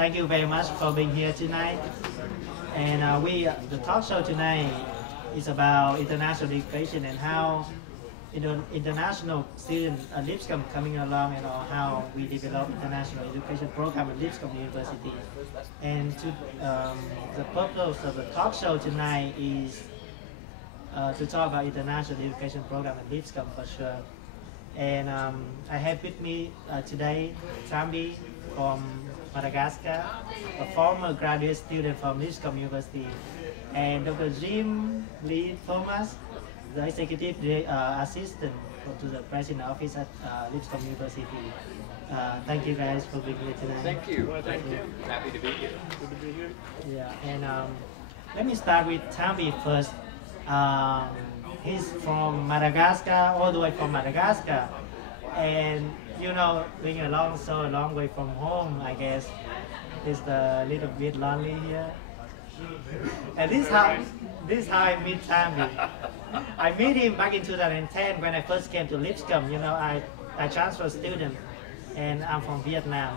thank you very much for being here tonight. And the talk show tonight is about international education and how international students at Lipscomb coming along, and how we develop international education program at Lipscomb University. And the purpose of the talk show tonight is to talk about international education program at Lipscomb for sure. And I have with me today Tamby from Madagascar, a former graduate student from Lipscomb University, and Dr. Jim Lee Thomas, the executive assistant to the president office at Lipscomb University. Thank you guys for being here tonight. Thank you. Well, thank you. Happy to be here. Good to be here. Yeah, and let me start with Tamby first. He's from Madagascar, all the way from Madagascar, and being so long way from home, I guess, is a little bit lonely here. And this is how I meet Tamby. I met him back in 2010 when I first came to Lipscomb. I transfer student, and I'm from Vietnam.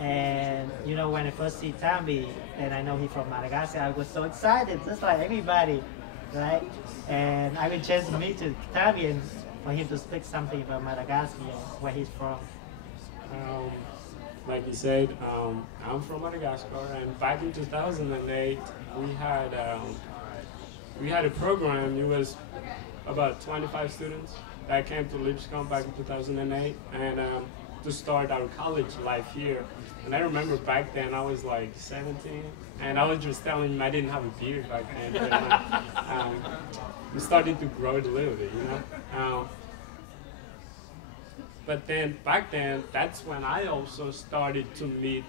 And when I first see Tamby, and I know he's from Madagascar, I was so excited, just like everybody, right? And I will just meet to Tamby and for him to speak something about Madagascar, where he's from. Like you said, I'm from Madagascar, and back in 2008, we had a program. It was about 25 students that came to Lipscomb back in 2008, and to start our college life here. And I remember back then I was like 17, and I was just telling him I didn't have a beard back then. But, we started to grow it a little bit, But then, back then, that's when I also started to meet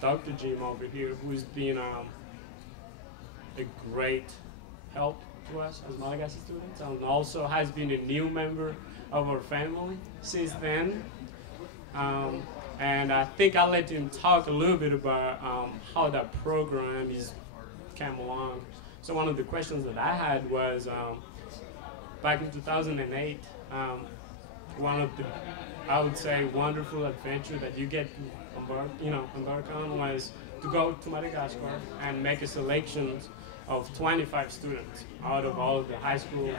Dr. Jim over here, who's been a great help to us as Malagasy students, and also has been a new member of our family since then. And I think I'll let him talk a little bit about how that program came along. So one of the questions that I had was, back in 2008, one of the, I would say, wonderful adventure that you get to embark on was to go to Madagascar and make a selection of 25 students out of all of the high school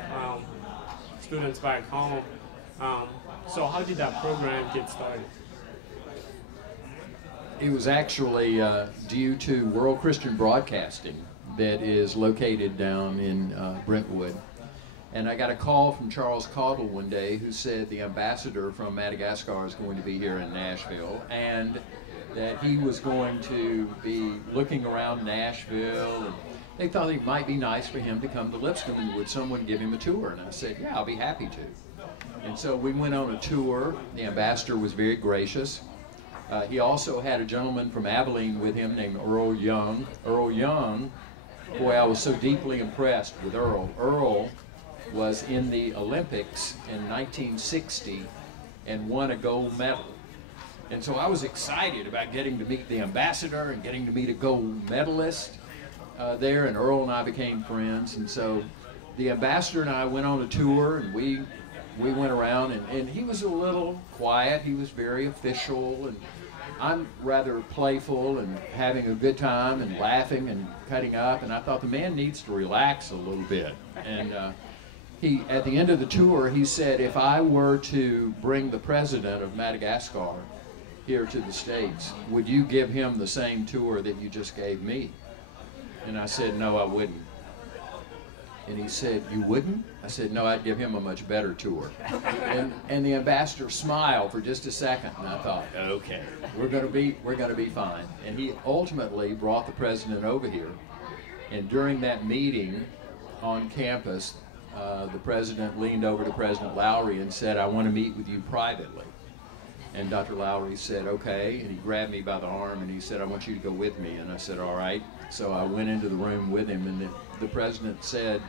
students back home. So how did that program get started? It was actually due to World Christian Broadcasting that is located down in Brentwood. And I got a call from Charles Caudle one day who said the ambassador from Madagascar is going to be here in Nashville, and that he was going to be looking around Nashville, and they thought it might be nice for him to come to Lipscomb, and would someone give him a tour? And I said, yeah, I'll be happy to. And so we went on a tour. The ambassador was very gracious. He also had a gentleman from Abilene with him named Earl Young. Earl Young, boy, I was so deeply impressed with Earl. Earl was in the Olympics in 1960 and won a gold medal. And so I was excited about getting to meet the ambassador and getting to meet a gold medalist there, and Earl and I became friends. And so the ambassador and I went on a tour, and we went around, and he was a little quiet. He was very official, and I'm rather playful and having a good time and laughing and cutting up, and I thought the man needs to relax a little bit. And he, at the end of the tour, he said, if I were to bring the president of Madagascar here to the States, would you give him the same tour that you just gave me? And I said, no, I wouldn't. And he said, you wouldn't? I said, no, I'd give him a much better tour. And the ambassador smiled for just a second, and I thought, okay, we're gonna be fine. And he ultimately brought the president over here. And during that meeting on campus, the president leaned over to President Lowry and said, I want to meet with you privately. And Dr. Lowry said, okay, and he grabbed me by the arm and he said, I want you to go with me. And I said, all right. So I went into the room with him, and the president said,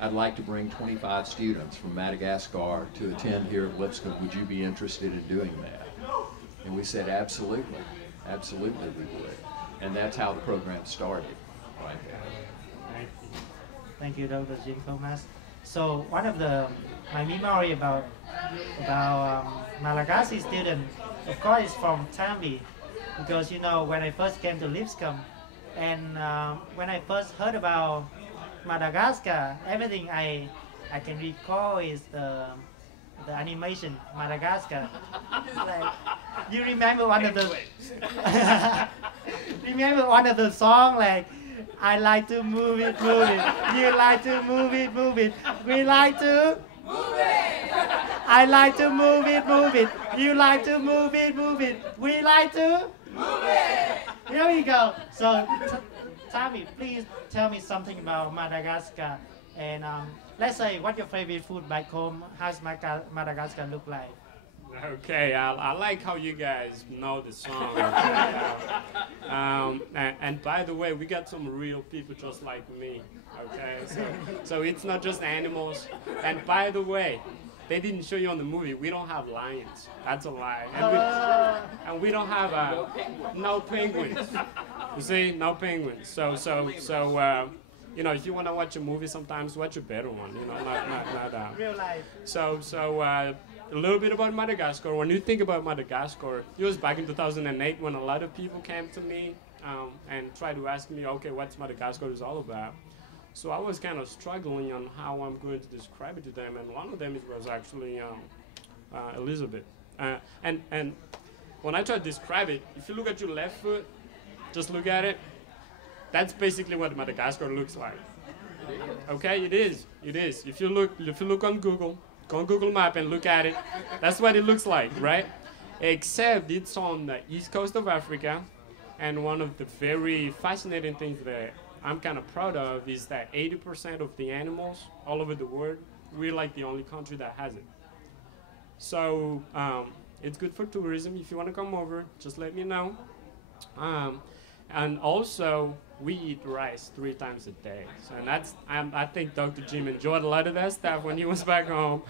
I'd like to bring 25 students from Madagascar to attend here at Lipscomb. Would you be interested in doing that? And we said, absolutely, absolutely we would. And that's how the program started, right there. Thank you, Dr. Jim Thomas. So one of my memory about Malagasy student, of course, is from Tamby. because you know when I first came to Lipscomb, and when I first heard about Madagascar, everything I can recall is the animation Madagascar. Like, you remember one of the remember one of the song like I like to move it, move it. You like to move it, move it. We like to move it. I like to move it, move it. You like to move it, move it. We like to move it. Here we go. So, Tammy, please tell me something about Madagascar. And let's say, what's your favorite food back home? How's Madagascar look like? Okay, I like how you guys know the song. And by the way, we got some real people just like me. Okay, so it's not just animals. And by the way, they didn't show you on the movie. We don't have lions. That's a lie. And we don't have no penguins. You see, no penguins. So you know, if you want to watch a movie, sometimes watch a better one. You know, not real life. So a little bit about Madagascar. When you think about Madagascar, it was back in 2008 when a lot of people came to me and tried to ask me, okay, what's Madagascar is all about. So I was kind of struggling on how I'm going to describe it to them, and one of them was actually Elizabeth. And when I try to describe it, if you look at your left foot, just look at it. That's basically what Madagascar looks like. Okay, it is. If you look on Google, go on Google Map and look at it. That's what it looks like, right? Except it's on the east coast of Africa, and one of the very fascinating things that I'm kind of proud of is that 80% of the animals all over the world, we're like the only country that has it. So it's good for tourism. If you want to come over, just let me know. And also, we eat rice 3 times a day. So and that's I think Dr. Jim enjoyed a lot of that stuff when he was back home.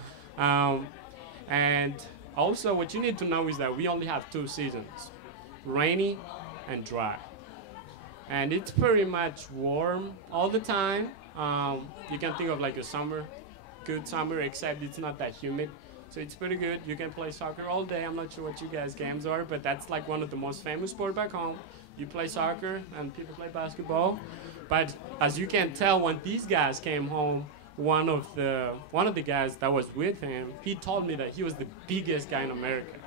And also, what you need to know is that we only have 2 seasons, rainy and dry. And it's pretty much warm all the time. You can think of like a summer, good summer, except it's not that humid. So it's pretty good. You can play soccer all day. I'm not sure what you guys' games are, but that's like one of the most famous sports back home. You play soccer and people play basketball. But as you can tell, when these guys came home, one of the guys that was with him, he told me that he was the biggest guy in America.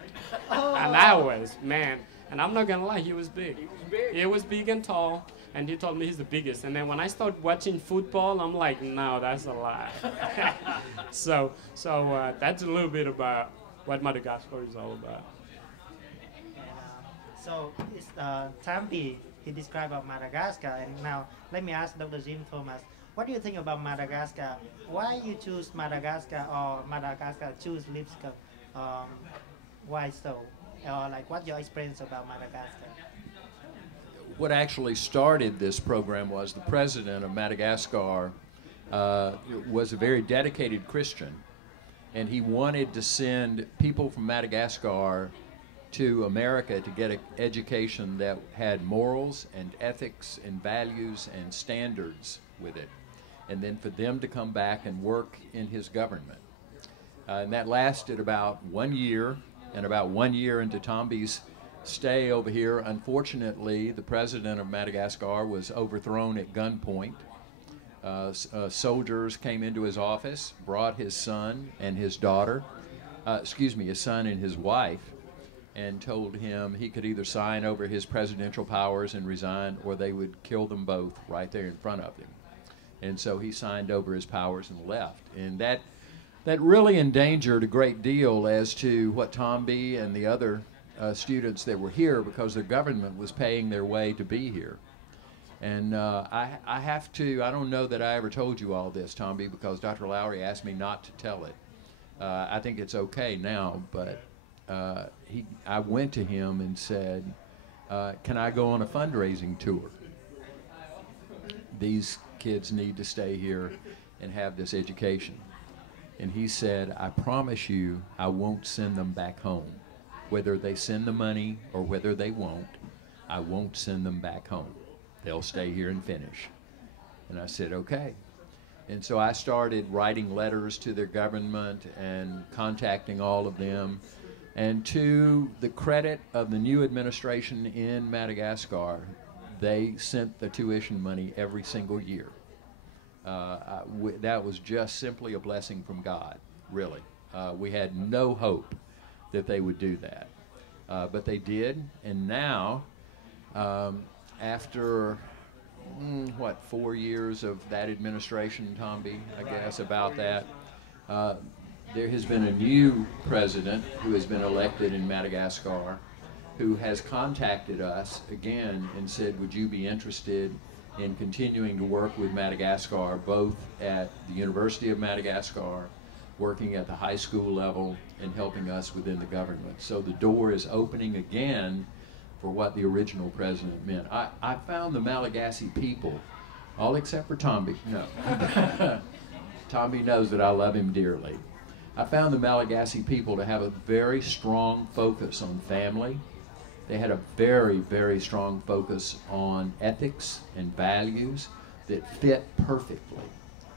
Oh. And I was, man. And I'm not gonna lie, he was big. He was big and tall, and he told me he's the biggest. And then when I started watching football, I'm like, no, that's a lie. So that's a little bit about what Madagascar is all about. So it's Tamby, he described about Madagascar, and now let me ask Dr. Jim Thomas, what do you think about Madagascar? Why you choose Madagascar or Madagascar choose Lipscomb? Why so? Or like what's your experience about Madagascar? What actually started this program was the president of Madagascar was a very dedicated Christian, and he wanted to send people from Madagascar to America to get an education that had morals and ethics and values and standards with it, and then for them to come back and work in his government. And that lasted about 1 year, and about 1 year into Tamby's stay over here, unfortunately, the president of Madagascar was overthrown at gunpoint. Soldiers came into his office, brought his son and his daughter, his son and his wife, and told him he could either sign over his presidential powers and resign, or they would kill them both right there in front of him. And so he signed over his powers and left. And that really endangered a great deal as to what Tamby and the other students that were here, because the government was paying their way to be here. And I don't know that I ever told you all this, Tamby, because Dr. Lowry asked me not to tell it. I think it's okay now, but I went to him and said, can I go on a fundraising tour? These kids need to stay here and have this education. And he said, I promise you I won't send them back home. Whether they send the money or whether they won't, I won't send them back home. They'll stay here and finish. And I said, okay. And so I started writing letters to their government and contacting all of them. And to the credit of the new administration in Madagascar, they sent the tuition money every single year. That was just simply a blessing from God, really. We had no hope that they would do that. But they did, and now, after, 4 years of that administration, Tamby, I guess, about that, there has been a new president who has been elected in Madagascar who has contacted us again and said, would you be interested in continuing to work with Madagascar, both at the University of Madagascar, working at the high school level, and helping us within the government. So the door is opening again for what the original president meant. I found the Malagasy people, all except for Tamby, no. Tamby knows that I love him dearly. I found the Malagasy people to have a very strong focus on family. They had a very, very strong focus on ethics and values that fit perfectly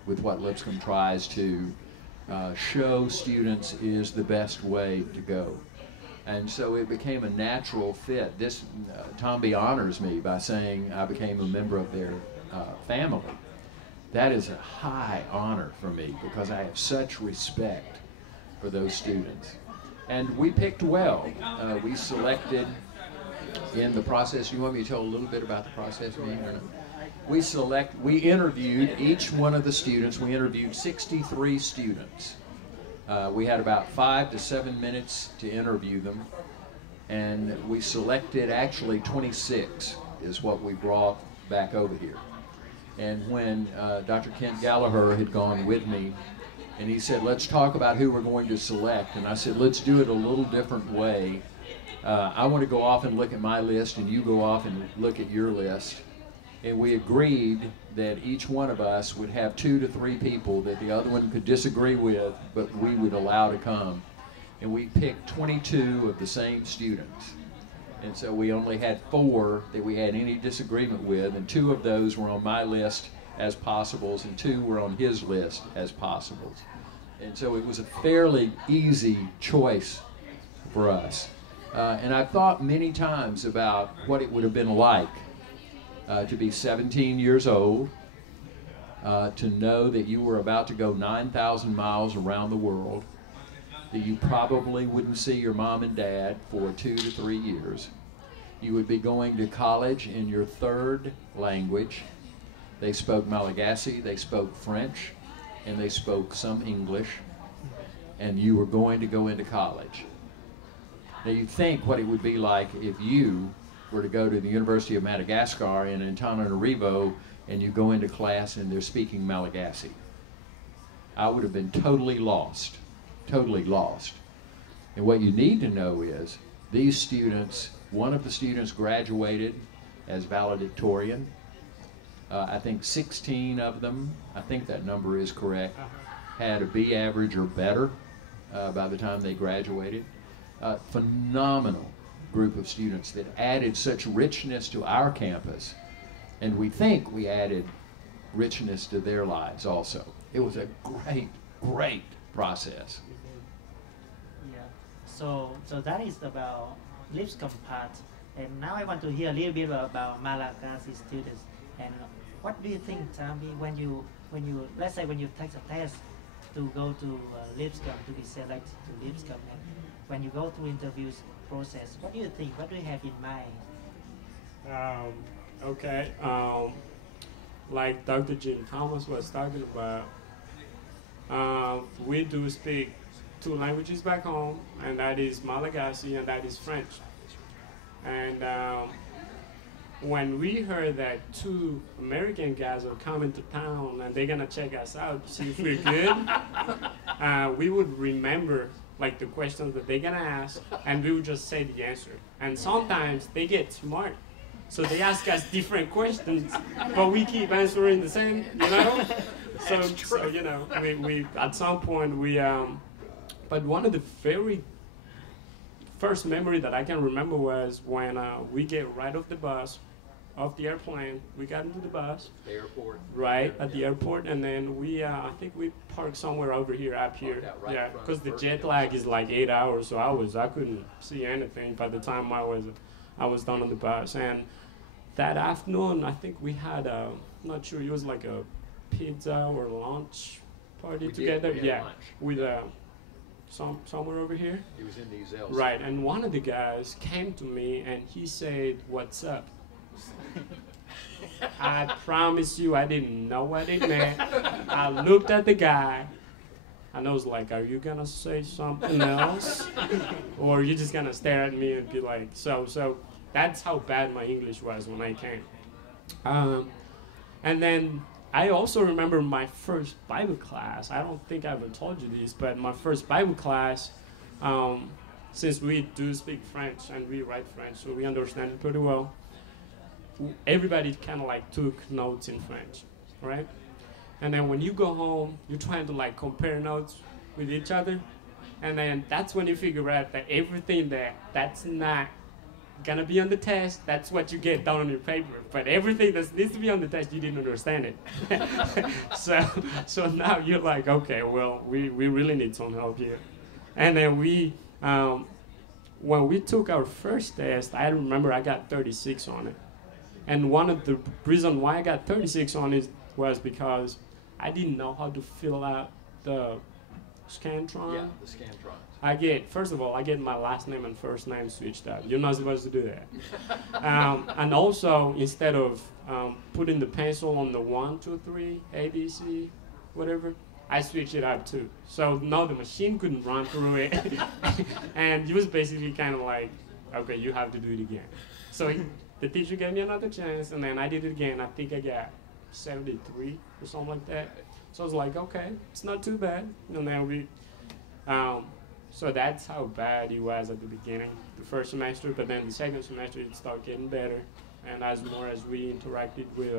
with what Lipscomb tries to show students is the best way to go. And so it became a natural fit. This, Tamby honors me by saying I became a member of their family. That is a high honor for me because I have such respect for those students. And we picked well. We selected in the process. You want me to tell a little bit about the process? We interviewed each one of the students. We interviewed 63 students. We had about 5 to 7 minutes to interview them, and we selected actually 26 is what we brought back over here. And when Dr. Kent Gallagher had gone with me, and he said, let's talk about who we're going to select, and I said, let's do it a little different way. I want to go off and look at my list, and you go off and look at your list. And we agreed that each one of us would have 2 to 3 people that the other one could disagree with, but we would allow to come. And we picked 22 of the same students. And so we only had 4 that we had any disagreement with, and 2 of those were on my list as possibles, and 2 were on his list as possibles. And so it was a fairly easy choice for us. And I've thought many times about what it would have been like to be 17 years old, to know that you were about to go 9,000 miles around the world, that you probably wouldn't see your mom and dad for 2 to 3 years. You would be going to college in your 3rd language. They spoke Malagasy, they spoke French, and they spoke some English, and you were going to go into college. Now you think what it would be like if you were to go to the University of Madagascar in Antananarivo and you go into class and they're speaking Malagasy. I would have been totally lost, totally lost. And what you need to know is these students, one of the students graduated as valedictorian. I think 16 of them, I think that number is correct, had a B average or better by the time they graduated. Phenomenal group of students that added such richness to our campus, and we think we added richness to their lives also. It was a great, great process. Yeah. So that is about Lipscomb part, and now I want to hear a little bit about Malagasy students. And what do you think, Tamby, when you let's say when you take a test to go to Lipscomb, to be selected to Lipscomb, and when you go through interviews process, what do you think? What do you have in mind? Okay. Like Dr. Jim Thomas was talking about, we do speak 2 languages back home, and that is Malagasy and that is French. And when we heard that 2 American guys are coming to town and they're gonna check us out to see if we're good, we would remember like the questions that they're gonna ask, and we would just say the answer. And sometimes they get smart, so they ask us different questions, but we keep answering the same, you know? So you know, we at some point but one of the very first memory that I can remember was when we get right off the bus, off the airplane. We got into the bus. The airport. Right, at the airport, and then we, I think we parked somewhere over here, up here. Right, yeah, because the jet lag is like 8 hours, so I couldn't see anything by the time I was done on the bus. And that afternoon, I think we had I'm not sure, it was like a pizza or lunch party together. Yeah, lunch. With somewhere over here. It was in these L's. Right, and one of the guys came to me and he said, "What's up?" I promise you, I didn't know what it meant. I looked at the guy, and I was like, "Are you gonna say something else, or are you just gonna stare at me and be like, so?" That's how bad my English was when I came. And then I also remember my first Bible class. I don't think I ever told you this, but my first Bible class, since we do speak French and we write French, so we understand it pretty well, everybody kind of like took notes in French, right? And then when you go home, you're trying to like compare notes with each other, and then that's when you figure out that everything that's not gonna be on the test, that's what you get down on your paper. But everything that needs to be on the test, you didn't understand it. so now you're like, okay, well, we really need some help here. And then when we took our first test, I remember I got 36 on it. And one of the reasons why I got 36 on it was because I didn't know how to fill out the Scantron. Yeah, the Scantron. First of all, I get my last name and first name switched up. You're not supposed to do that. And also, instead of putting the pencil on the 1, 2, 3, A, B, C, whatever, I switched it up too. So now the machine couldn't run through it. And it was basically kind of like, okay, you have to do it again. So the teacher gave me another chance, and then I did it again. I think I got 73 or something like that. So I was like, okay, it's not too bad. And then so that's how bad it was at the beginning, the first semester. But then the second semester, it started getting better. And as we interacted with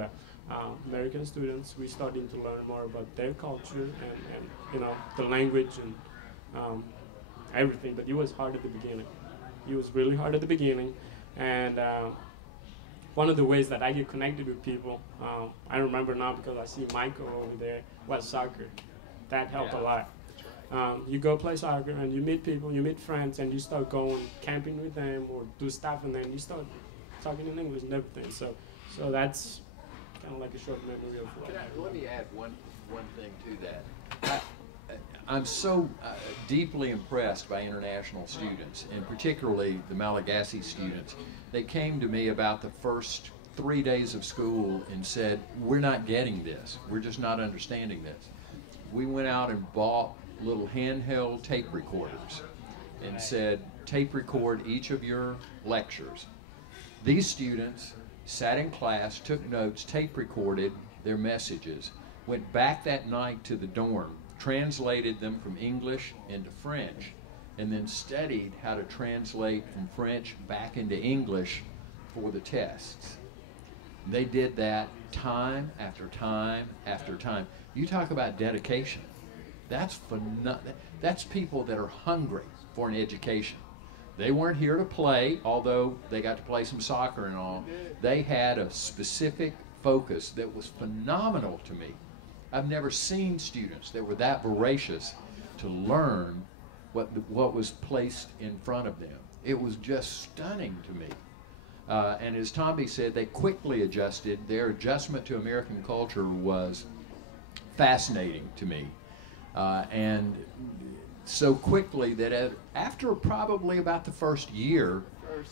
American students, we started to learn more about their culture and the language and everything. But it was hard at the beginning. It was really hard at the beginning. And one of the ways that I get connected with people, I remember now because I see Michael over there, was soccer. That helped a lot. You go play soccer and you meet people, you meet friends, and you start going camping with them or do stuff, and then you start talking in English and everything. So that's kind of like a short memory of life. Let me add one thing to that. I'm so deeply impressed by international students, and particularly the Malagasy students. They came to me about the first 3 days of school and said, "We're not getting this. We're just not understanding this." We went out and bought little handheld tape recorders and said, tape record each of your lectures. These students sat in class, took notes, tape recorded their messages, went back that night to the dorm, translated them from English into French, and then studied how to translate from French back into English for the tests. They did that time after time after time. You talk about dedication. That's people that are hungry for an education. They weren't here to play, although they got to play some soccer and all. They had a specific focus that was phenomenal to me. I've never seen students that were that voracious to learn what was placed in front of them. It was just stunning to me. And as Tamby said, they quickly adjusted. Their adjustment to American culture was fascinating to me. And so quickly that after probably about the first year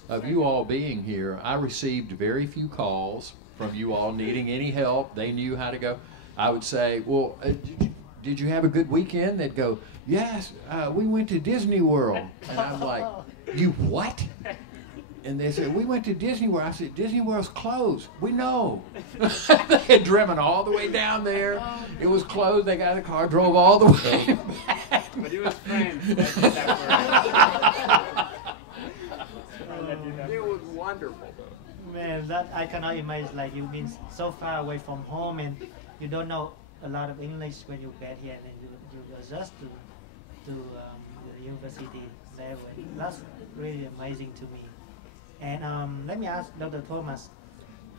of you all being here, I received very few calls from you all needing any help. They knew how to go. I would say, well, did you have a good weekend? They'd go, yes, we went to Disney World. And I'm like, you what? And they said, we went to Disney World. I said, Disney World's closed. We know. They had driven all the way down there. It was closed. They got in the car, drove all the way back. But it was friends. It was wonderful. Man, that I cannot imagine. Like, you've been so far away from home and you don't know a lot of English when you get here, and then you adjust to the university level. That's really amazing to me. And let me ask Dr. Thomas,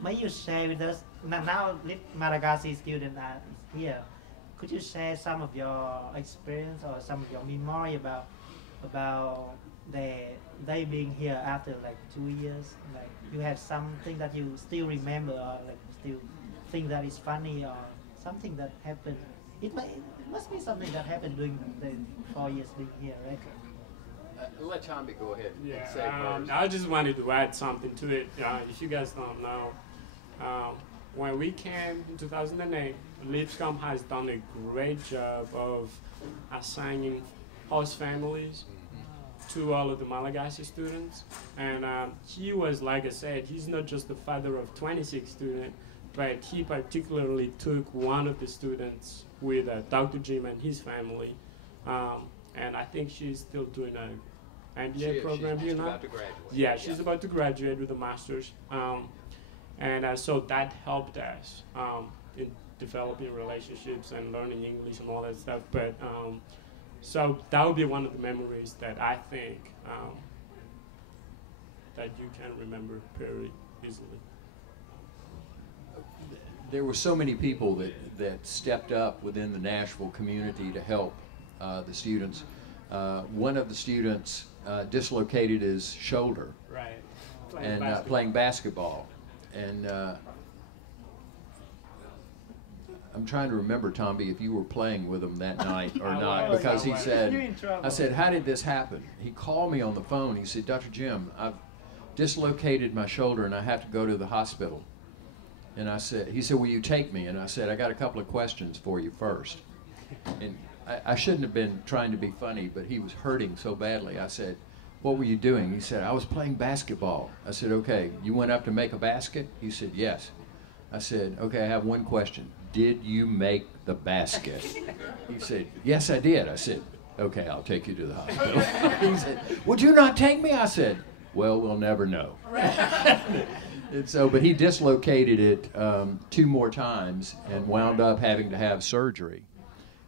may you share with us, now Malagasy students are here, could you share some of your experience or some of your memory about they being here after like 2 years? Like you have something that you still remember or like still think that is funny or something that happened. It must be something that happened during the 4 years being here, right? Let Tamby go ahead and Yeah, say first. I just wanted to add something to it. If you guys don't know, when we came in 2008, Lipscomb has done a great job of assigning host families to all of the Malagasy students. And he was, like I said, he's not just the father of 26 students, but he particularly took one of the students with Dr. Jim and his family. And I think she's still doing an MBA program here now. About to graduate. Yeah, she's about to graduate with a master's. And so that helped us in developing relationships and learning English and all that stuff. But so that would be one of the memories that I think that you can remember very easily. There were so many people that stepped up within the Nashville community to help the students. One of the students dislocated his shoulder Right. playing basketball. And I'm trying to remember, Tamby, if you were playing with him that night or not, because he said, I said, how did this happen? He called me on the phone. He said, Dr. Jim, I've dislocated my shoulder and I have to go to the hospital. And I said, he said, will you take me? And I said, I got a couple of questions for you first. And I shouldn't have been trying to be funny, but he was hurting so badly. I said, what were you doing? He said, I was playing basketball. I said, okay, you went up to make a basket? He said, yes. I said, okay, I have one question. Did you make the basket? He said, yes, I did. I said, okay, I'll take you to the hospital. He said, would you not take me? I said, well, we'll never know. And so, but he dislocated it 2 more times and wound up having to have surgery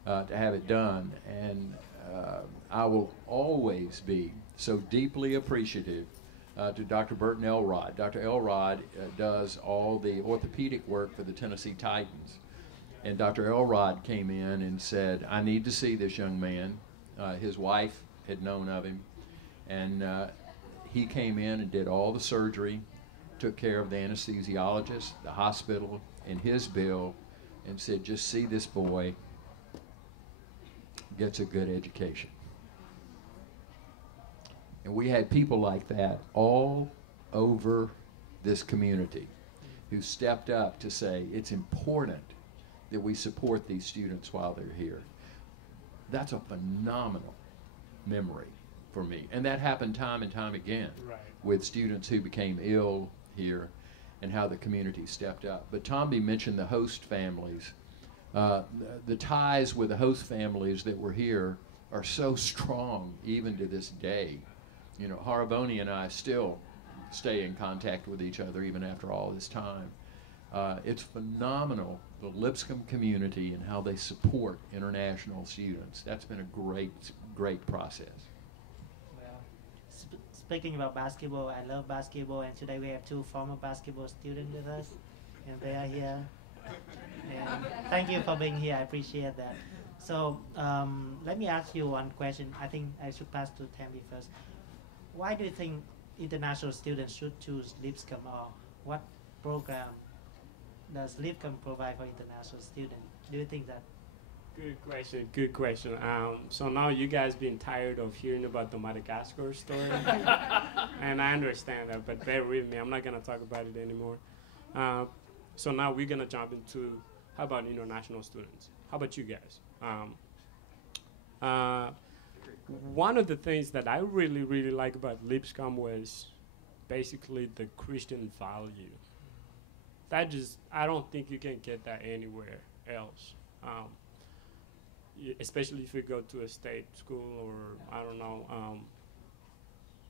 to have it done. And I will always be so deeply appreciative to Dr. Burton Elrod. Dr. Elrod does all the orthopedic work for the Tennessee Titans. And Dr. Elrod came in and said, I need to see this young man. His wife had known of him. And he came in and did all the surgery, took care of the anesthesiologist, the hospital, and his bill, and said, just see this boy gets a good education. And we had people like that all over this community who stepped up to say it's important that we support these students while they're here. That's a phenomenal memory for me. And that happened time and time again with students who became ill here and how the community stepped up. But Tamby mentioned the host families. The ties with the host families that were here are so strong even to this day. You know, Haraboni and I still stay in contact with each other even after all this time. It's phenomenal, the Lipscomb community and how they support international students. That's been a great process. Well, speaking about basketball, I love basketball, and today we have 2 former basketball students with us, and they are here. And thank you for being here. I appreciate that. So let me ask you one question. I think I should pass to Tamby first. Why do you think international students should choose Lipscomb, or what program does Lipscomb provide for international students? Do you think that? Good question, good question. So now you guys been tired of hearing about the Madagascar story, and I understand that, but bear with me, I'm not gonna talk about it anymore. So now we're gonna jump into, how about international students? How about you guys? One of the things that I really like about Lipscomb was basically the Christian value. I don't think you can get that anywhere else. Especially if you go to a state school or, I don't know,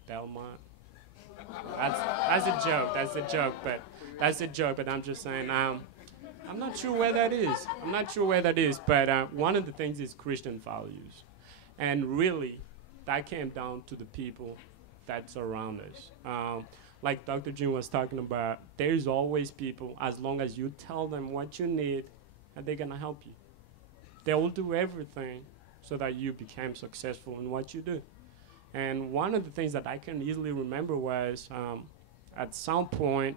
Belmont. That's a joke, but I'm just saying, I'm not sure where that is. But one of the things is Christian values. And really, that came down to the people that surround us. like Dr. Jim was talking about, there's always people, as long as you tell them what you need, and they're gonna help you. They will do everything so that you become successful in what you do. And one of the things that I can easily remember was at some point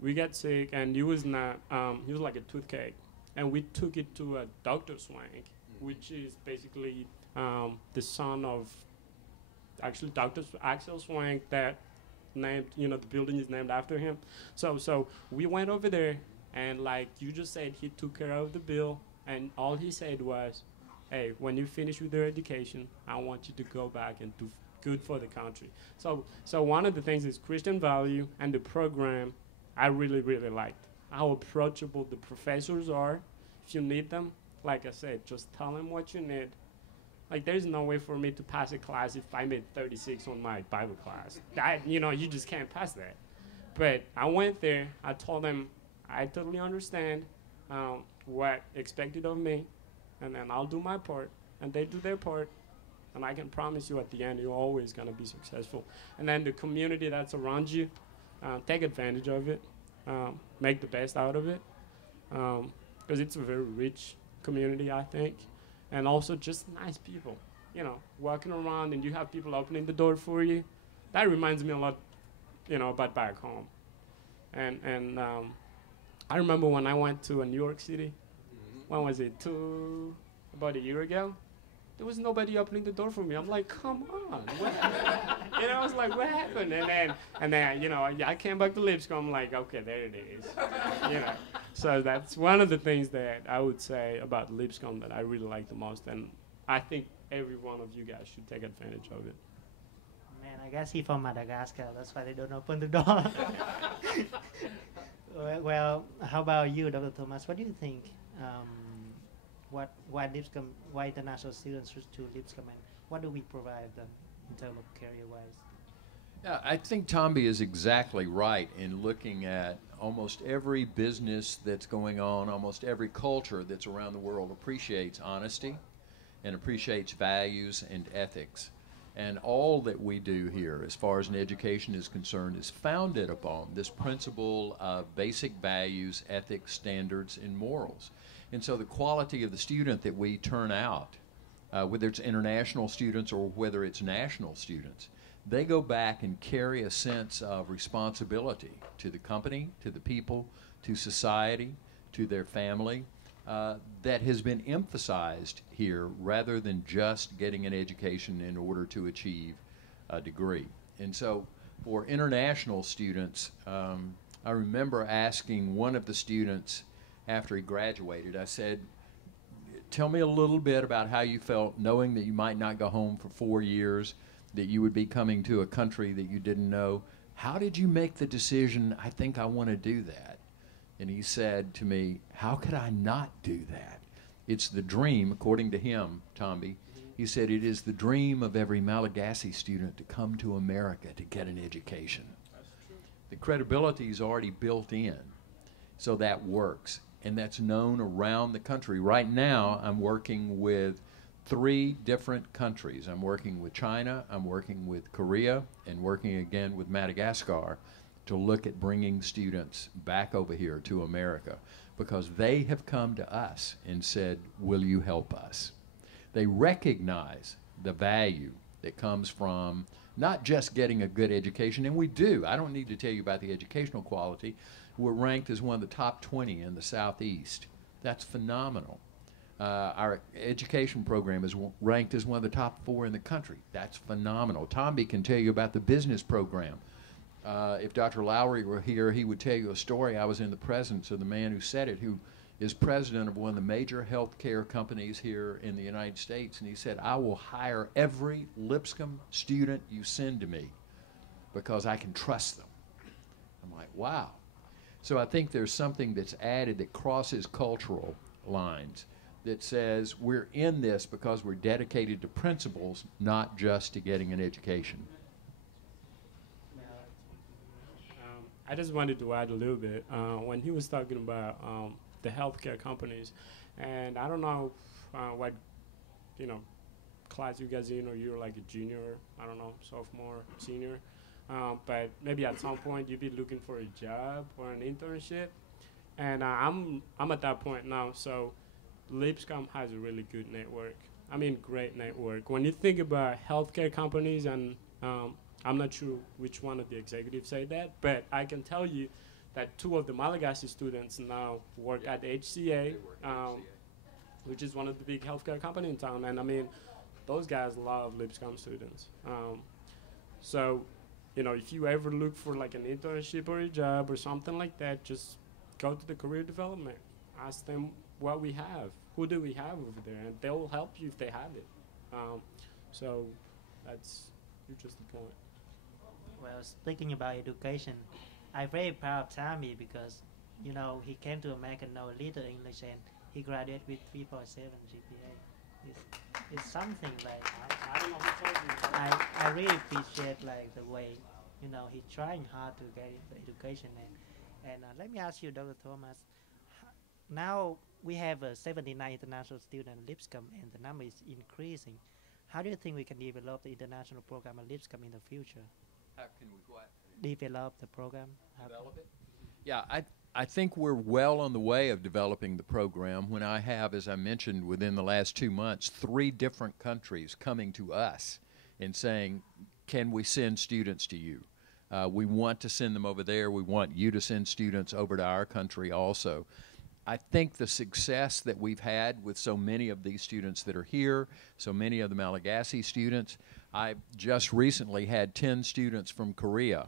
we got sick, and he was like a toothache, and we took it to a Dr. Swank, which is basically the son of actually Dr. Axel Swank, that named, the building is named after him. So we went over there, and like you just said, he took care of the bill, and all he said was, hey, when you finish with your education, I want you to go back and do good for the country. So one of the things is Christian value, and the program I really, really liked. How approachable the professors are. If you need them, like I said, just tell them what you need. Like, there's no way for me to pass a class if I made 36 on my Bible class. You just can't pass that. But I went there, I told them I totally understand what expected of me, and then I'll do my part, and they do their part, and I can promise you at the end you're always going to be successful. And then the community that's around you, take advantage of it, make the best out of it, because it's a very rich community, I think. And also just nice people, walking around, and you have people opening the door for you. That reminds me a lot, about back home. And I remember when I went to New York City. When was it? About a year ago. There was nobody opening the door for me. I'm like, come on. I was like, what happened? And then I came back to Lipscomb. I'm like, okay, there it is. So that's one of the things that I would say about Lipscomb that I really like the most, and I think every one of you guys should take advantage of it. Man, I guess he's from Madagascar. That's why they don't open the door. Well, how about you, Dr. Thomas? What do you think? Why international students choose to Lipscomb, and what do we provide them in terms of career-wise? Yeah, I think Tamby is exactly right in looking at almost every business that's going on, almost every culture that's around the world appreciates honesty and appreciates values and ethics. And all that we do here, as far as an education is concerned, is founded upon this principle of basic values, ethics, standards, and morals. And so the quality of the student that we turn out, whether it's international students or whether it's national students, they go back and carry a sense of responsibility to the company, to the people, to society, to their family, that has been emphasized here rather than just getting an education in order to achieve a degree. And so for international students, I remember asking one of the students after he graduated, I said, tell me a little bit about how you felt knowing that you might not go home for 4 years, that you would be coming to a country that you didn't know. How did you make the decision, I think I want to do that? And he said to me, how could I not do that? It's the dream, according to him, Tamby. He said, it is the dream of every Malagasy student to come to America to get an education. That's true. The credibility is already built in, so that works. And that's known around the country. Right now, I'm working with 3 different countries. I'm working with China, I'm working with Korea, and working again with Madagascar to look at bringing students back over here to America, because they have come to us and said, will you help us? They recognize the value that comes from not just getting a good education, and we do. I don't need to tell you about the educational quality. We're ranked as one of the top 20 in the Southeast. That's phenomenal. Our education program is ranked as one of the top 4 in the country. That's phenomenal. Tamby can tell you about the business program. If Dr. Lowry were here, he would tell you a story. I was in the presence of the man who said it, who is president of one of the major healthcare companies here in the United States, and he said, I will hire every Lipscomb student you send to me because I can trust them. I'm like, wow. So I think there's something that's added that crosses cultural lines, that says we're in this because we're dedicated to principles, not just to getting an education. I just wanted to add a little bit. When he was talking about the healthcare companies, and I don't know what class you guys in, or you're like a junior, I don't know, sophomore, senior. But maybe at some point you'd be looking for a job or an internship. And I'm at that point now, so Lipscomb has a really good network. I mean, great network. When you think about healthcare companies, and I'm not sure which one of the executives say that, but I can tell you that 2 of the Malagasy students now work at HCA, which is one of the big healthcare companies in town. And I mean, those guys love Lipscomb students. So, you know, if you ever look for like an internship or a job or something like that, just go to the career development. Ask them what we have. Who do we have over there? And they'll help you if they have it. So that's just the point. Well, speaking about education, I'm very proud of Tammy because, you know, he came to America knowing little English and he graduated with 3.7 GPA. It's something like I don't know who told you. I really appreciate like the way, you know, he's trying hard to get into education. And let me ask you, Dr. Thomas, now we have 79 international students at Lipscomb and the number is increasing. How do you think we can develop the international program at Lipscomb in the future? How can we what? Develop the program? Develop it? Yeah, I think we're well on the way of developing the program when I have, as I mentioned, within the last 2 months, 3 different countries coming to us and saying, can we send students to you? We want to send them over there. We want you to send students over to our country also. I think the success that we've had with so many of these students that are here, so many of the Malagasy students, I just recently had 10 students from Korea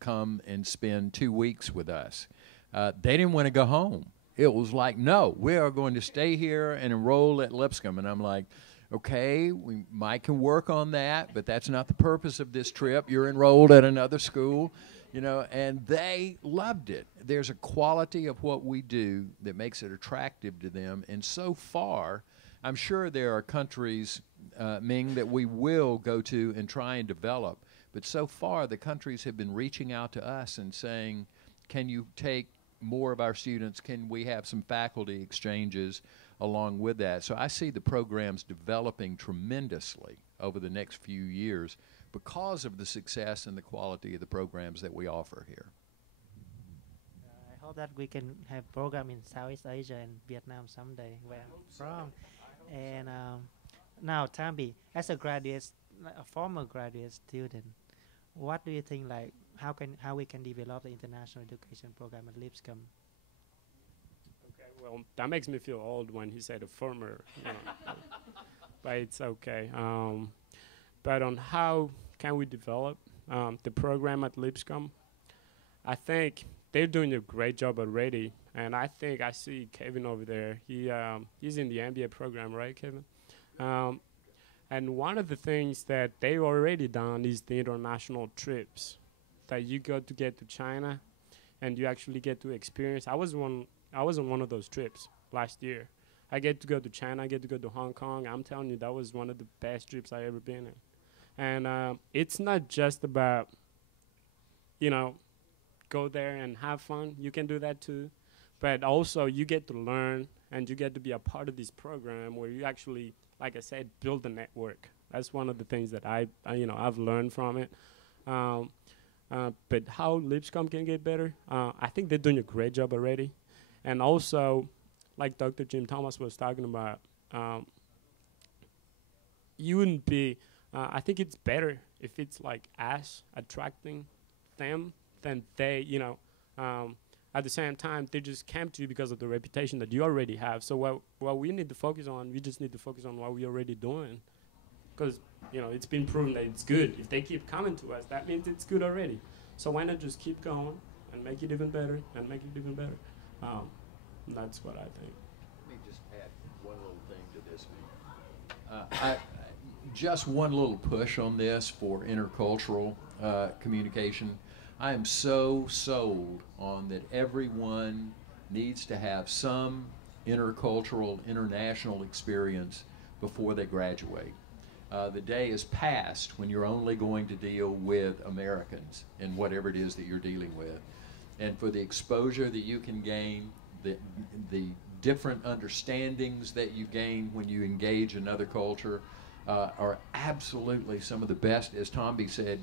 come and spend 2 weeks with us. They didn't want to go home. It was like, no, we are going to stay here and enroll at Lipscomb. And I'm like, okay, we might can work on that, but that's not the purpose of this trip. You're enrolled at another school, you know, and they loved it. There's a quality of what we do that makes it attractive to them. And so far, I'm sure there are countries, Ming, that we will go to and try and develop. But so far, the countries have been reaching out to us and saying, can you take more of our students? Can we have some faculty exchanges along with that? So I see the programs developing tremendously over the next few years because of the success and the quality of the programs that we offer here. I hope that we can have program in Southeast Asia and Vietnam someday, where I'm from. And now, Tamby, as a former graduate student, what do you think, like, how we can develop the international education program at Lipscomb? Okay, well, that makes me feel old when he said a former, you know, but it's okay. But on how can we develop the program at Lipscomb, I think they're doing a great job already. And I think I see Kevin over there. He's in the MBA program, right, Kevin? And one of the things that they've already done is the international trips that you get to China and you actually get to experience. I was on one of those trips last year. I get to go to China, I get to go to Hong Kong. I'm telling you, that was one of the best trips I ever been in. And it's not just about, you know, go there and have fun. You can do that too. But also you get to learn and you get to be a part of this program where you actually, like I said, build a network. That's one of the things that I've learned from it. But how Lipscomb can get better, I think they're doing a great job already. And also, like Dr. Jim Thomas was talking about, you wouldn't be, I think it's better if it's like us attracting them than they, you know, at the same time, they just came to you because of the reputation that you already have. So what we need to focus on, we just need to focus on what we're already doing. Because, you know, it's been proven that it's good. If they keep coming to us, that means it's good already. So why not just keep going and make it even better and make it even better? That's what I think. Let me just add one little thing to this. Just one little push on this for intercultural communication. I am so sold on that everyone needs to have some intercultural, international experience before they graduate. The day is past when you're only going to deal with Americans in whatever it is that you're dealing with. And for the exposure that you can gain, the different understandings that you gain when you engage another culture, are absolutely some of the best. As Tamby said,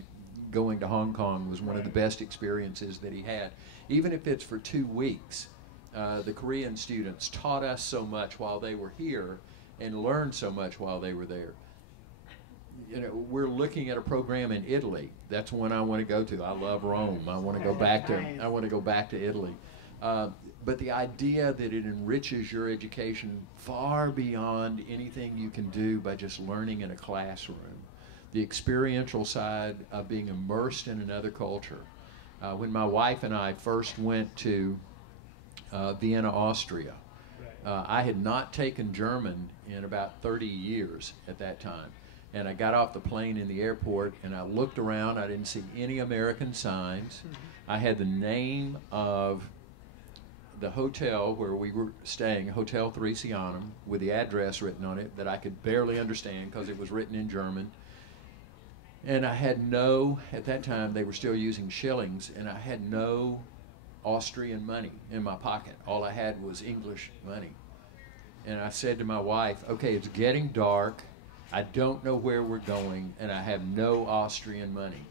going to Hong Kong was one of the best experiences that he had. Even if it's for 2 weeks, the Korean students taught us so much while they were here and learned so much while they were there. You know, we're looking at a program in Italy. That's one I want to go to. I love Rome. I want to go back to. I want to go back to Italy. But the idea that it enriches your education far beyond anything you can do by just learning in a classroom, the experiential side of being immersed in another culture. When my wife and I first went to Vienna, Austria, I had not taken German in about 30 years at that time. And I got off the plane in the airport and I looked around. I didn't see any American signs. I had the name of the hotel where we were staying, Hotel Thricianum, with the address written on it that I could barely understand because it was written in German. And I had no, at that time they were still using shillings, and I had no Austrian money in my pocket. All I had was English money. And I said to my wife, okay, it's getting dark. I don't know where we're going, and I have no Austrian money.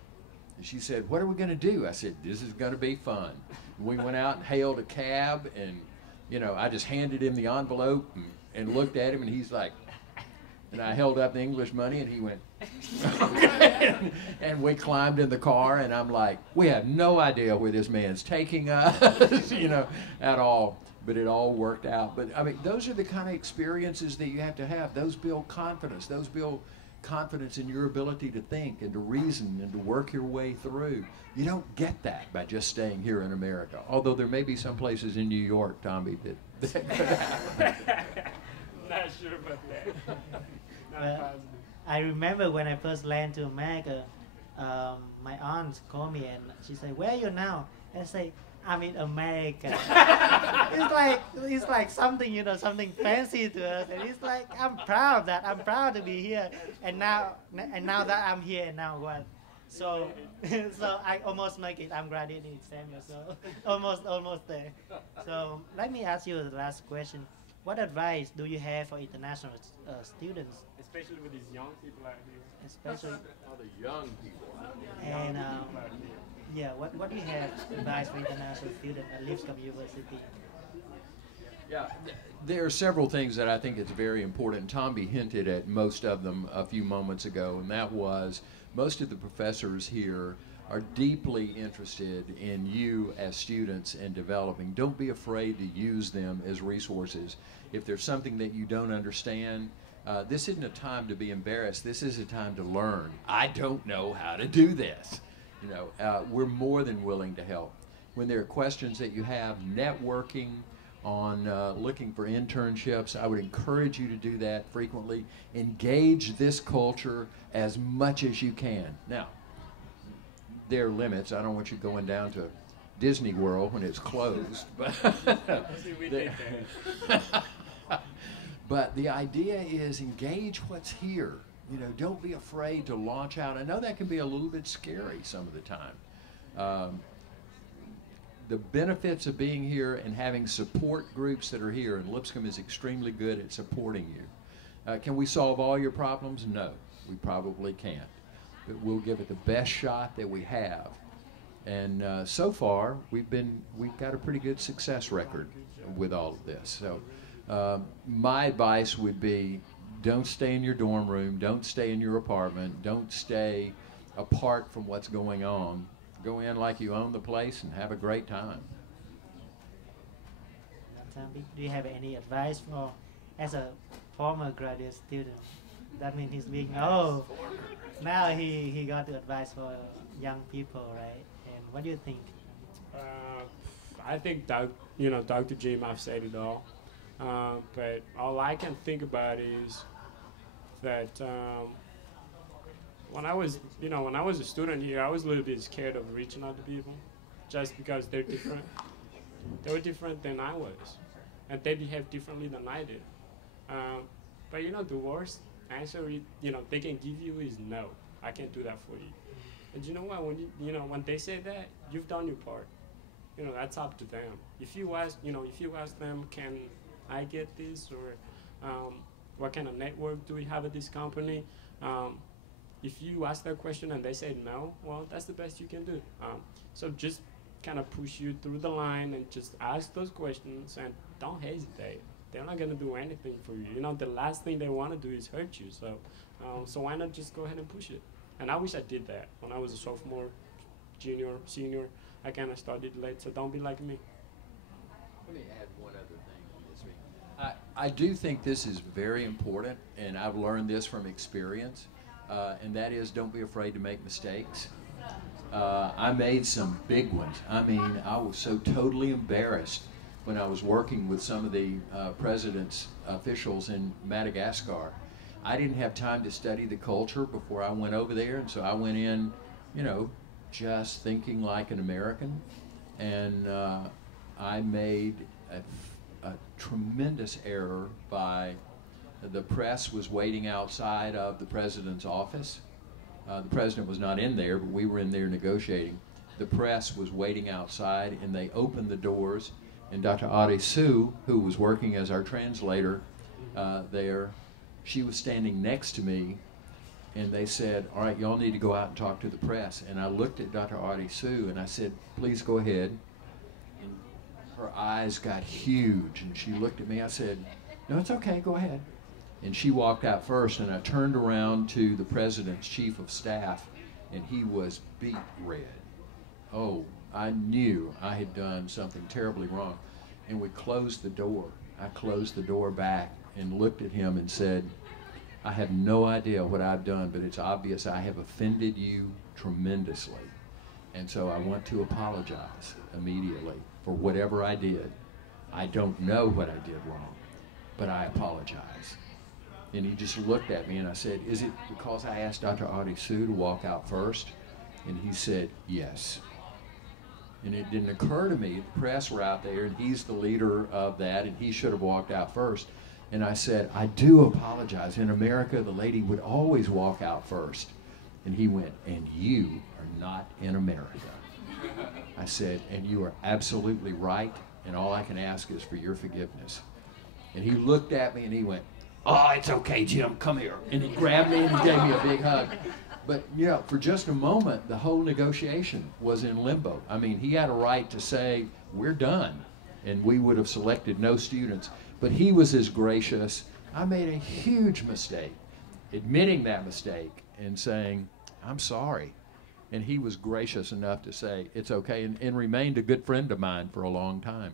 And she said, what are we going to do? I said, this is going to be fun. We went out and hailed a cab, and, you know, I just handed him the envelope and looked at him, and he's like, and I held up the English money, and he went, and we climbed in the car, and I'm like, we have no idea where this man's taking us, you know, at all. But it all worked out. But, I mean, those are the kind of experiences that you have to have. Those build confidence. Those build confidence in your ability to think and to reason and to work your way through. You don't get that by just staying here in America. Although there may be some places in New York, Tamby, that could happen. Not sure about that. Well, I remember when I first landed to America, my aunt called me and she said, where are you now? And I say, I'm in America. it's like something, you know, something fancy to us, and it's like I'm proud of that. I'm proud to be here, and now that I'm here, now what? So so I almost make it. I'm graduating in December, so almost there. So let me ask you the last question. What advice do you have for international students, Especially with these young people out here. especially? All the young people. And yeah, what do you have advice for international students at Lipscomb University? Yeah, there are several things that I think is very important. Tamby hinted at most of them a few moments ago, and that was most of the professors here are deeply interested in you as students and developing. Don't be afraid to use them as resources. If there's something that you don't understand, this isn't a time to be embarrassed. This is a time to learn. I don't know how to do this. You know, we're more than willing to help. When there are questions that you have, networking, on looking for internships, I would encourage you to do that frequently. Engage this culture as much as you can. Now, there are limits. I don't want you going down to Disney World when it's closed. But the idea is engage what's here. You know, don't be afraid to launch out. I know that can be a little bit scary some of the time. The benefits of being here and having support groups that are here, and Lipscomb is extremely good at supporting you. Can we solve all your problems? No, we probably can't. But we'll give it the best shot that we have. And so far, we've got a pretty good success record with all of this. So my advice would be, don't stay in your dorm room, don't stay in your apartment, don't stay apart from what's going on. Go in like you own the place and have a great time. Tamby, do you have any advice for, as a former graduate student? That means he's being, now he got the advice for young people, right? And what do you think? I think Dr. Jim, I've said it all. But all I can think about is that when I was a student here, I was a little bit scared of reaching out to people, just because they're different. They were different than I was, and they behave differently than I did. But the worst answer they can give you is no. I can't do that for you. And you know what? When they say that, you've done your part. That's up to them. If you ask them, can I get this, or what kind of network do we have at this company? If you ask that question and they say no, well, that's the best you can do. So just kind of push you through the line and just ask those questions and don't hesitate. They're not going to do anything for you. You know, the last thing they want to do is hurt you. So why not just go ahead and push it? And I wish I did that when I was a sophomore, junior, senior. I kind of started late, so don't be like me. Let me add one other thing on this. I do think this is very important, and I've learned this from experience, and that is don't be afraid to make mistakes. I made some big ones. I mean, I was so totally embarrassed when I was working with some of the president's officials in Madagascar. I didn't have time to study the culture before I went over there, and so I went in, you know, just thinking like an American, and I made a tremendous error by the press was waiting outside of the president's office. The president was not in there, but we were in there negotiating. The press was waiting outside, and they opened the doors, and Dr. Audrey Sue, who was working as our translator there, she was standing next to me, and they said, all right, y'all need to go out and talk to the press. And I looked at Dr. Audrey Sue, and I said, please go ahead. And her eyes got huge, and she looked at me. I said, no, it's okay, go ahead. And she walked out first, and I turned around to the president's chief of staff, and he was beet red. Oh, I knew I had done something terribly wrong. And we closed the door. I closed the door back and looked at him and said, I have no idea what I've done, but it's obvious I have offended you tremendously. And so I want to apologize immediately for whatever I did. I don't know what I did wrong, but I apologize. And he just looked at me, and I said, is it because I asked Dr. Audrey Sue to walk out first? And he said, yes. And it didn't occur to me, the press were out there, and he's the leader of that, and he should have walked out first. And I said, I do apologize. In America, the lady would always walk out first. And he went, and you are not in America. I said, and you are absolutely right, and all I can ask is for your forgiveness. And he looked at me, and he went, oh, it's okay, Jim, come here. And he grabbed me, and he gave me a big hug. But, you know, for just a moment, the whole negotiation was in limbo. I mean, he had a right to say, we're done, and we would have selected no students. But he was as gracious. I made a huge mistake, admitting that mistake and saying, I'm sorry. And he was gracious enough to say, it's okay, and remained a good friend of mine for a long time.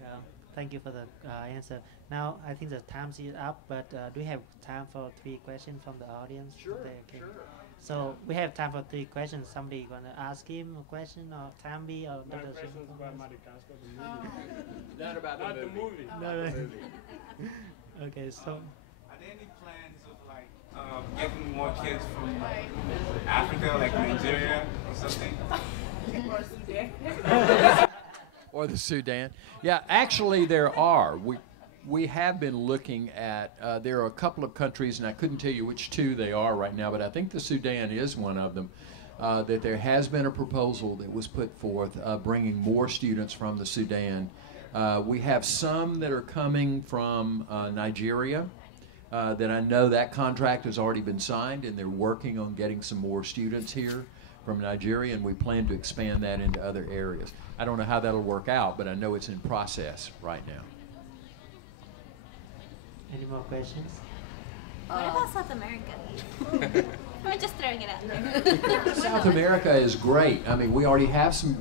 Yeah, thank you for the answer. Now, I think the time is up, but do we have time for 3 questions from the audience? Sure, okay. sure. So we have time for 3 questions. Somebody going to ask him a question, or Tamby, or No Dr. questions about Madagascar, the movie. Not about Not the movie. No. Okay, so. Are there any plans of like getting more kids from Africa, like Nigeria or something? Or Sudan? Or the Sudan. Yeah, actually there are. We have been looking at, there are a couple of countries, and I couldn't tell you which 2 they are right now, but I think the Sudan is one of them, that there has been a proposal that was put forth bringing more students from the Sudan. We have some that are coming from Nigeria, that I know that contract has already been signed, and they're working on getting some more students here from Nigeria, and we plan to expand that into other areas. I don't know how that'll work out, but I know it's in process right now. Any more questions? What about South America? I'm just throwing it out there. South America is great. I mean, we already have some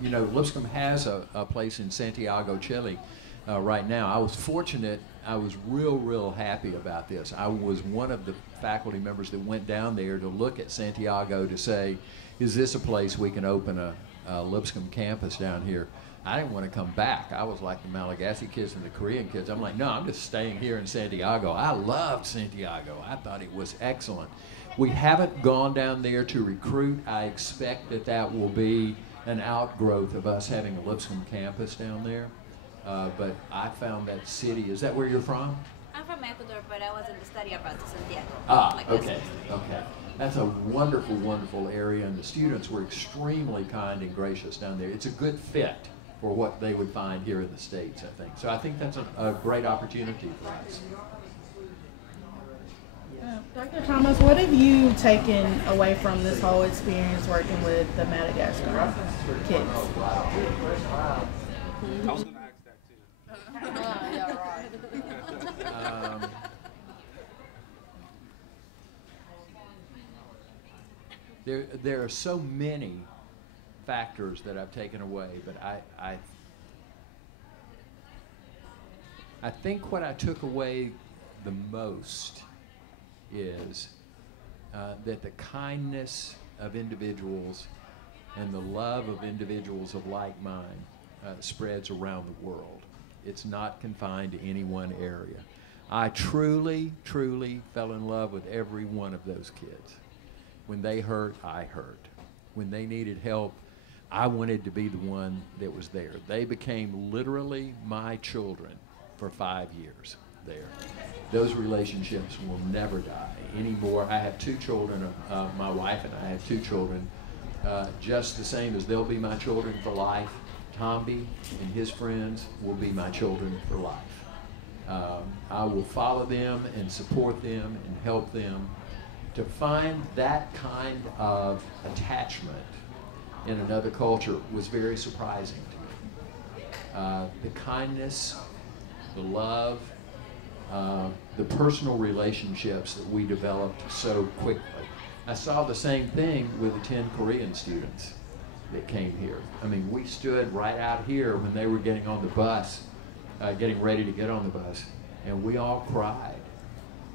you know, Lipscomb has a place in Santiago, Chile right now. I was fortunate. I was real happy about this. I was one of the faculty members that went down there to look at Santiago to say, is this a place we can open a Lipscomb campus down here? I didn't want to come back. I was like the Malagasy kids and the Korean kids. I'm like, no, I'm just staying here in Santiago. I loved Santiago. I thought it was excellent. We haven't gone down there to recruit. I expect that that will be an outgrowth of us having a Lipscomb campus down there. But I found that city. Is that where you're from? I'm from Ecuador, but I was in the study abroad to Santiago. Ah, okay. That's a wonderful area, and the students were extremely kind and gracious down there. It's a good fit. for what they would find here in the States, I think. So I think that's a great opportunity for us. Dr. Thomas, what have you taken away from this whole experience working with the Madagascar kids? I was going to ask that too. Yeah, right. There are so many factors that I've taken away, but I think what I took away the most is that the kindness of individuals and the love of individuals of like mind spreads around the world. It's not confined to any one area. I truly, truly fell in love with every one of those kids. When they hurt, I hurt. When they needed help, I wanted to be the one that was there. They became literally my children for 5 years there. Those relationships will never die anymore. I have 2 children, my wife and I have 2 children, just the same as they'll be my children for life. Tamby and his friends will be my children for life. I will follow them and support them and help them. To find that kind of attachment in another culture was very surprising to me. The kindness, the love, the personal relationships that we developed so quickly. I saw the same thing with the 10 Korean students that came here. I mean, we stood right out here when they were getting on the bus, getting ready to get on the bus, and we all cried,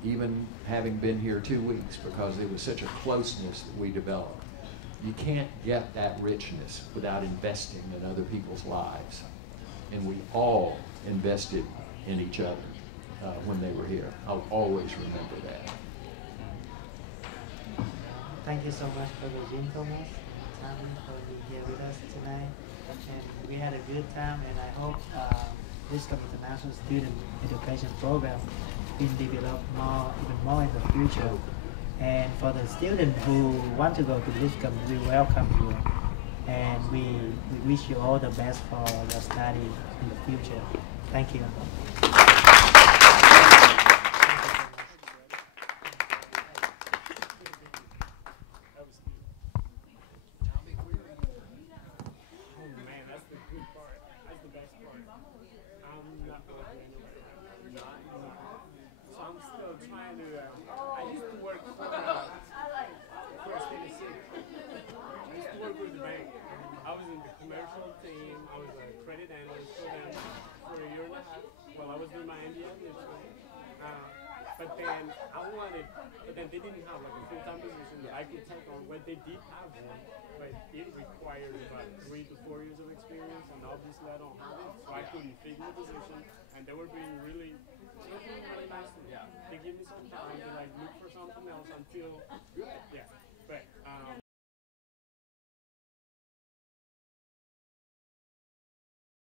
even having been here 2 weeks, because there was such a closeness that we developed. You can't get that richness without investing in other people's lives. And we all invested in each other when they were here. I'll always remember that. Thank you so much for the gentleness, Tammy, for being here with us tonight. And we had a good time, and I hope Lipscomb International Student Education Program will develop even more in the future. And for the students who want to go to Lipscomb, we welcome you. And we wish you all the best for your study in the future. Thank you. But then they didn't have like a full-time position that I could take on. But they did have one, but it required about 3 to 4 years of experience, and obviously I don't have it, so I couldn't fit in the position. And they were being really nice to me. They gave me some time to like look for something else until, yeah.